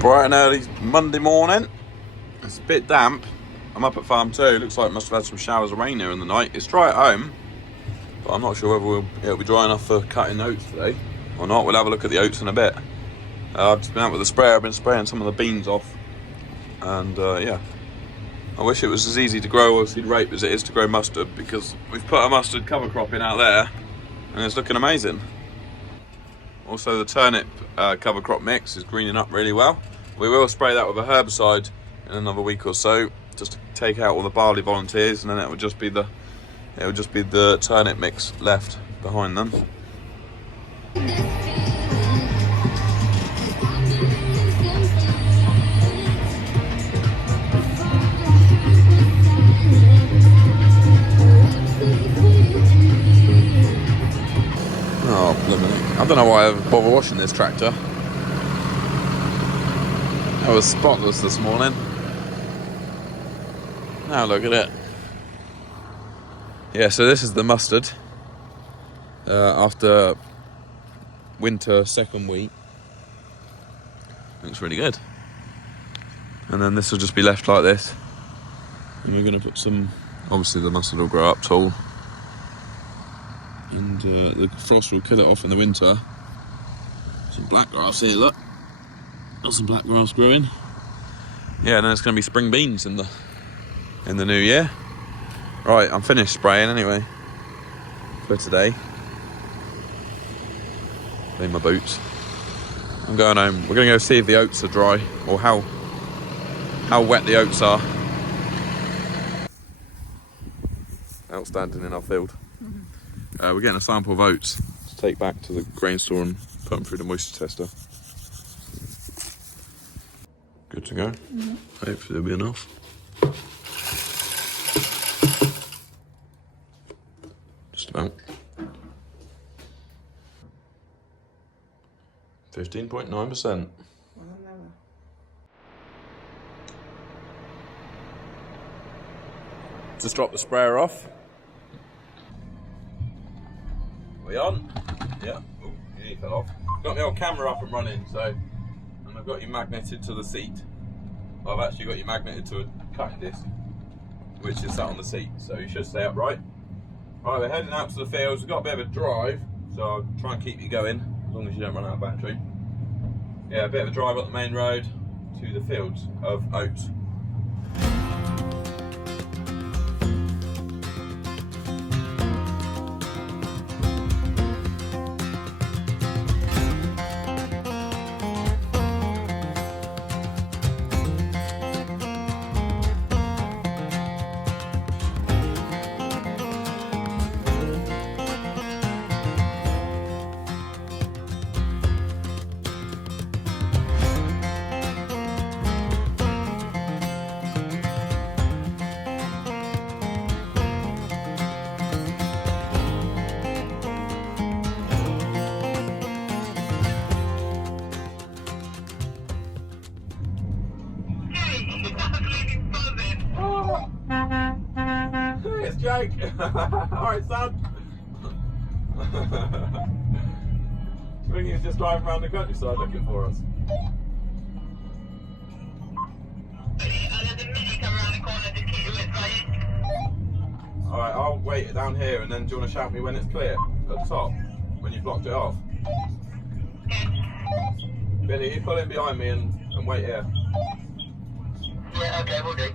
Bright and early Monday morning. It's a bit damp. I'm up at farm too. Looks like it must have had some showers of rain here in the night. It's dry at home, but I'm not sure whether it'll be dry enough for cutting oats today or not. We'll have a look at the oats in a bit. I've just been out with the sprayer. I've been spraying some of the beans off, and yeah, I wish it was as easy to grow seed rape as it is to grow mustard, because we've put a mustard cover crop in out there and it's looking amazing. Also, the turnip cover crop mix is greening up really well. We will spray that with a herbicide in another week or so, just to take out all the barley volunteers, and then it would just be the turnip mix left behind them. Oh, blimey. I don't know why I ever bother washing this tractor. I was spotless this morning. Now look at it. Yeah, so this is the mustard after winter second week. Looks really good. And then this will just be left like this. And we're going to put some, obviously the mustard will grow up tall. And the frost will kill it off in the winter. Some black grass here, look. Got some black grass growing. Yeah, and then it's going to be spring beans in the new year. Right, I'm finished spraying anyway for today. Clean my boots. I'm going home. We're going to go see if the oats are dry, or how wet the oats are. Outstanding in our field. We're getting a sample of oats to take back to the grain store and put them through the moisture tester. Good to go. Mm-hmm. Hopefully there'll be enough. Just about. 15.9%. Just drop the sprayer off. We on? Yeah. Oh, you fell off. Got my old camera up and running, so, and I've got you magneted to the seat. I've actually got you magneted to a cutting disc, which is sat on the seat, so you should stay upright. Right, we're heading out to the fields. We've got a bit of a drive, so I'll try and keep you going, as long as you don't run out of battery. Yeah, a bit of a drive up the main road to the fields of oats. It's Jake. Alright, son. I think he's just driving around the countryside looking for us. Alright, I'll wait down here, and then do you want to shout me when it's clear at the top? When you've blocked it off? Billy, you pull in behind me and wait here. Yeah, okay, we'll do.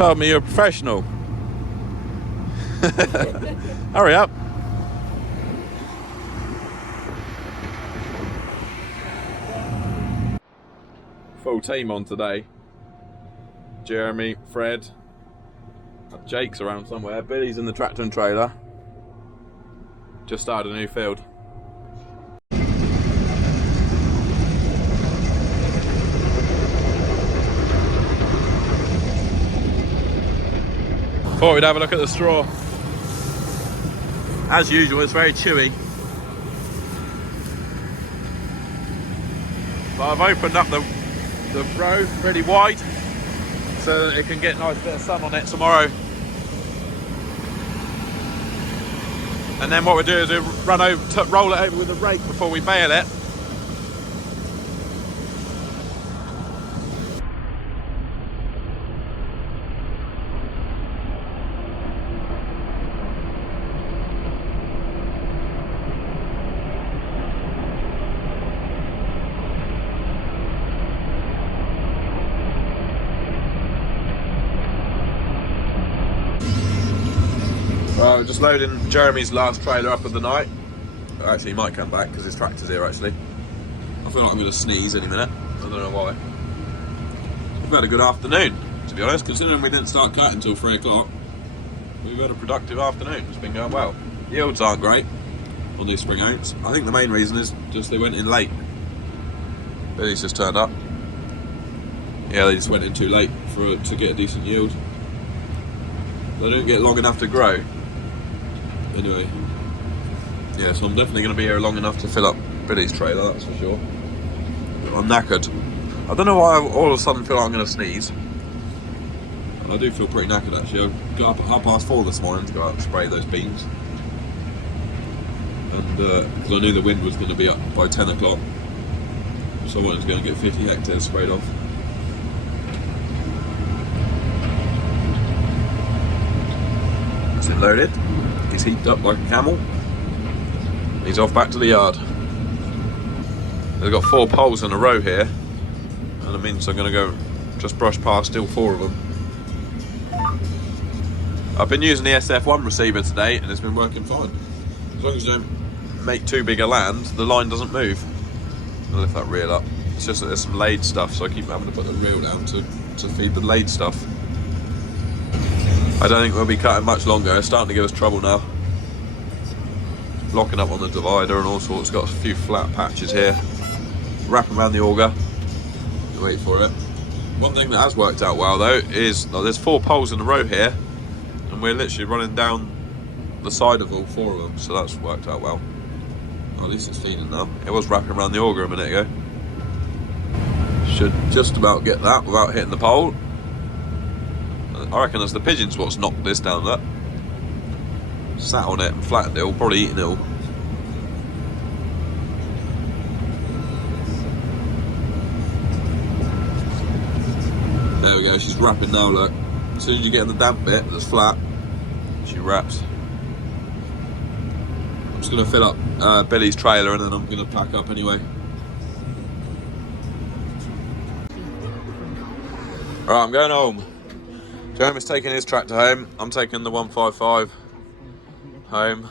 told me you're a professional. Hurry up. Full team on today. Jeremy, Fred, Jake's around somewhere, Billy's in the tractor and trailer. Just started a new field. Thought we'd have a look at the straw. As usual, it's very chewy. But I've opened up the row really wide so that it can get a nice bit of sun on it tomorrow. And then what we do is we roll it over with a rake before we bale it. Right, just loading Jeremy's last trailer up of the night. Actually, he might come back because his tractor's here actually. I feel like I'm going to sneeze any minute. I don't know why. We've had a good afternoon, to be honest. Considering we didn't start cutting until 3 o'clock, we've had a productive afternoon. It's been going well. Yields aren't great on these spring oats. I think the main reason is just they went in late. Billy's just turned up. Yeah, they just went in too late to get a decent yield. They don't get long enough to grow. Anyway, yeah, so I'm definitely going to be here long enough to fill up Billy's trailer, that's for sure. I'm knackered. I don't know why I all of a sudden feel like I'm going to sneeze. And I do feel pretty knackered actually. I got up at 4:30 this morning to go out and spray those beans. And because I knew the wind was going to be up by 10 o'clock. So I wanted to go and get 50 hectares sprayed off. That's it loaded. He's heaped up like a camel. He's off back to the yard. They've got 4 poles in a row here, and it means I'm going to go just brush past still 4 of them. I've been using the SF1 receiver today, and it's been working fine. As long as you don't make too big a land, the line doesn't move. I'll lift that reel up. It's just that there's some laid stuff, so I keep having to put the reel down to feed the laid stuff. I don't think we'll be cutting much longer. It's starting to give us trouble now. Locking up on the divider and all sorts. Got a few flat patches here. Wrapping around the auger. Wait for it. One thing that has worked out well though is there's 4 poles in a row here, and we're literally running down the side of all 4 of them, so that's worked out well. Oh, at least it's feeding now. It was wrapping around the auger a minute ago. Should just about get that without hitting the pole. I reckon it's the pigeons what's knocked this down there. Sat on it and flattened it all, probably eaten it all. There we go, she's wrapping now, look. As soon as you get in the damp bit that's flat, she wraps. I'm just going to fill up Billy's trailer and then I'm going to pack up anyway. Alright, I'm going home. Jeremy's taking his tractor home. I'm taking the 155 home.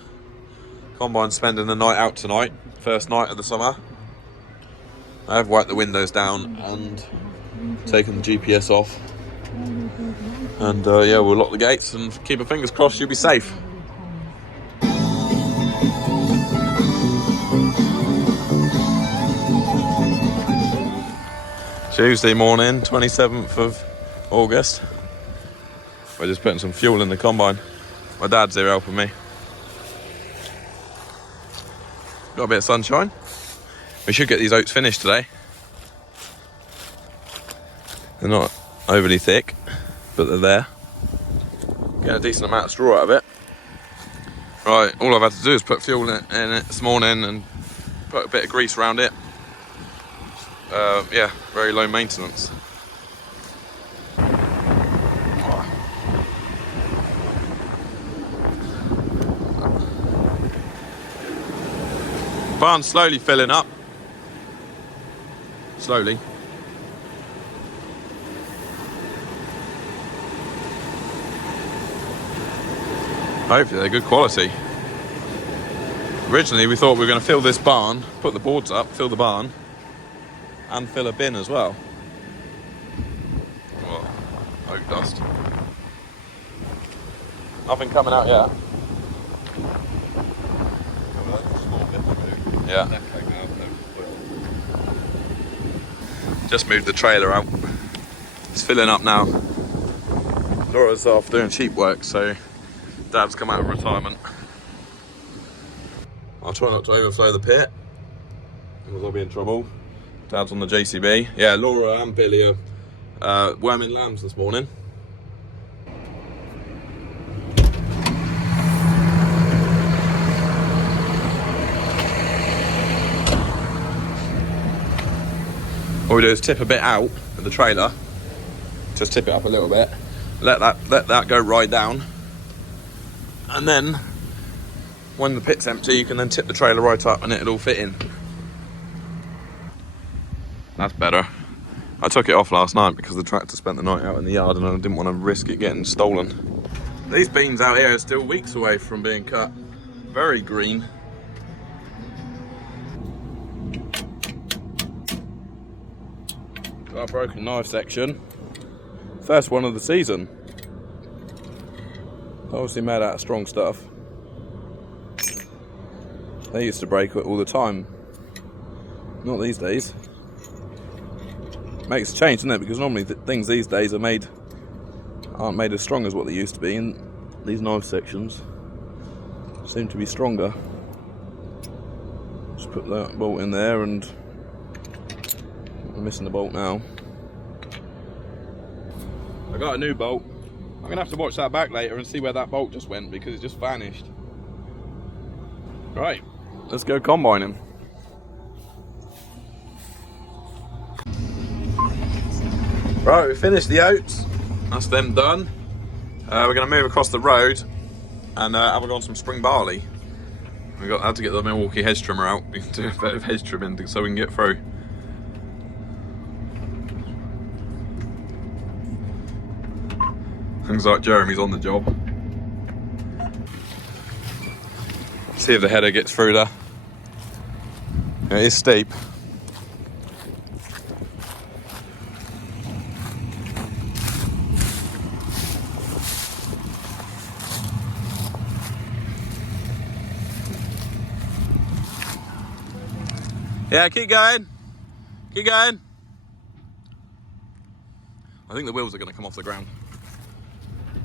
Combine's spending the night out tonight. First night of the summer. I have wiped the windows down and taken the GPS off. And yeah, we'll lock the gates and keep our fingers crossed you'll be safe. Tuesday morning, 27th of August. We're just putting some fuel in the combine. My dad's here helping me. Got a bit of sunshine. We should get these oats finished today. They're not overly thick, but they're there. Get a decent amount of straw out of it. Right, all I've had to do is put fuel in it this morning and put a bit of grease around it. Yeah, very low maintenance. Barn's slowly filling up. Slowly. Hopefully they're good quality. Originally we thought we were going to fill this barn, put the boards up, fill the barn, and fill a bin as well. Well, oak dust. Nothing coming out yet. Yeah. Just moved the trailer out. It's filling up now. Laura's off doing sheep work, so Dad's come out of retirement. I'll try not to overflow the pit, because I'll be in trouble. Dad's on the JCB. Yeah, Laura and Billy are worming lambs this morning. What we do is tip a bit out of the trailer, just tip it up a little bit, let that go right down, and then when the pit's empty you can then tip the trailer right up and it'll all fit in. That's better. I took it off last night because the tractor spent the night out in the yard and I didn't want to risk it getting stolen. These beans out here are still weeks away from being cut. Very green. Got a broken knife section. First one of the season. Obviously made out of strong stuff. They used to break all the time. Not these days. Makes a change, doesn't it? Because normally things these days aren't made as strong as what they used to be, and these knife sections seem to be stronger. Just put that bolt in there, and I'm missing the bolt now. I got a new bolt. I'm gonna have to watch that back later and see where that bolt just went, because it just vanished. Right, let's go combining. Right, we finished the oats. That's them done. We're going to move across the road and have a go on some spring barley. Had to get the Milwaukee hedge trimmer out. We can do a bit of hedge trimming so we can get through. Things like Jeremy's on the job. See if the header gets through there. It is steep. Yeah, keep going. Keep going. I think the wheels are going to come off the ground.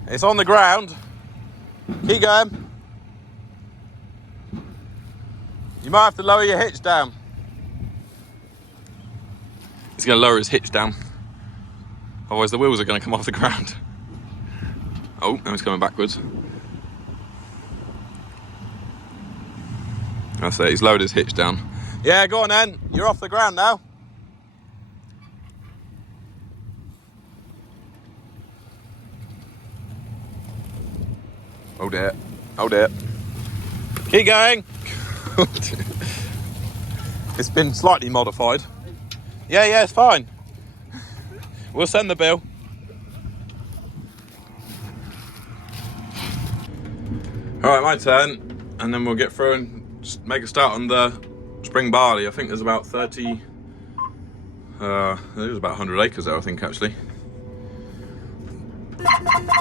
It's on the ground. Keep going. You might have to lower your hitch down. He's going to lower his hitch down. Otherwise the wheels are going to come off the ground. Oh, now he's coming backwards. That's it, he's lowered his hitch down. Yeah, go on then. You're off the ground now. Hold it. Hold it. Keep going. It's been slightly modified. Yeah, it's fine. We'll send the bill. Alright, my turn. And then we'll get through and just make a start on the spring barley. I think there's about 30, there's about 100 acres there, I think, actually.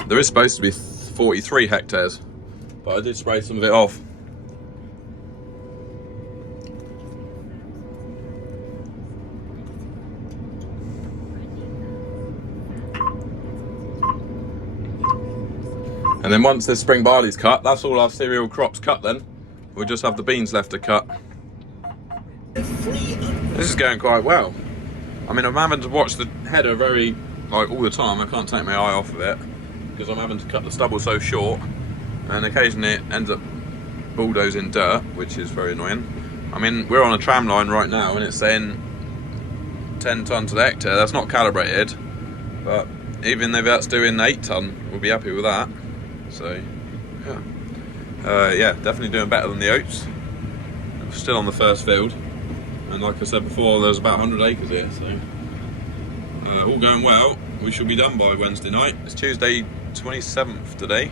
There is supposed to be 43 hectares, but I did spray some of it off. And then once the spring barley's cut, that's all our cereal crops cut then. We'll just have the beans left to cut. This is going quite well. I mean, I'm having to watch the header all the time. I can't take my eye off of it because I'm having to cut the stubble so short, and occasionally it ends up bulldozing dirt, which is very annoying. I mean, we're on a tram line right now and it's saying 10 tonnes to the hectare. That's not calibrated, but even if that's doing 8 tonne, we'll be happy with that. So, yeah, definitely doing better than the oats. Still on the first field. And like I said before, there's about 100 acres here, so all going well. We should be done by Wednesday night. It's Tuesday 27th today.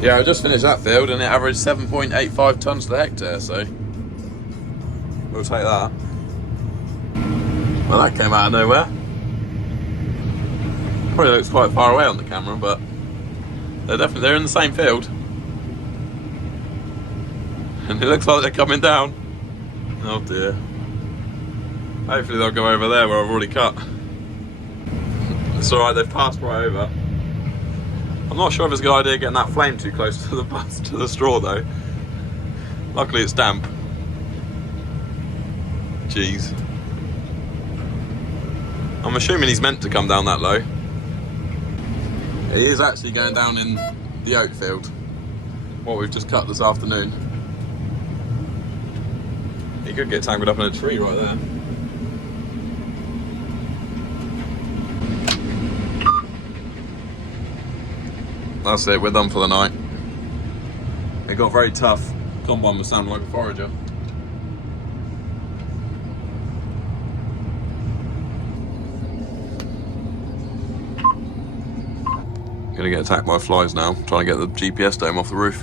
Yeah, I just finished that field and it averaged 7.85 tonnes to the hectare, so we'll take that. Well, that came out of nowhere. Probably looks quite far away on the camera, but they're in the same field. And it looks like they're coming down. Oh dear. Hopefully they'll go over there where I've already cut. It's alright, they've passed right over. I'm not sure if it's a good idea getting that flame too close to the straw though. Luckily it's damp. Jeez. I'm assuming he's meant to come down that low. He is actually going down in the oat field. What we've just cut this afternoon. He could get tangled up in a tree right there. That's it, we're done for the night. It got very tough. Combine was sounding like a forager. Gonna get attacked by flies now, trying to get the GPS dome off the roof.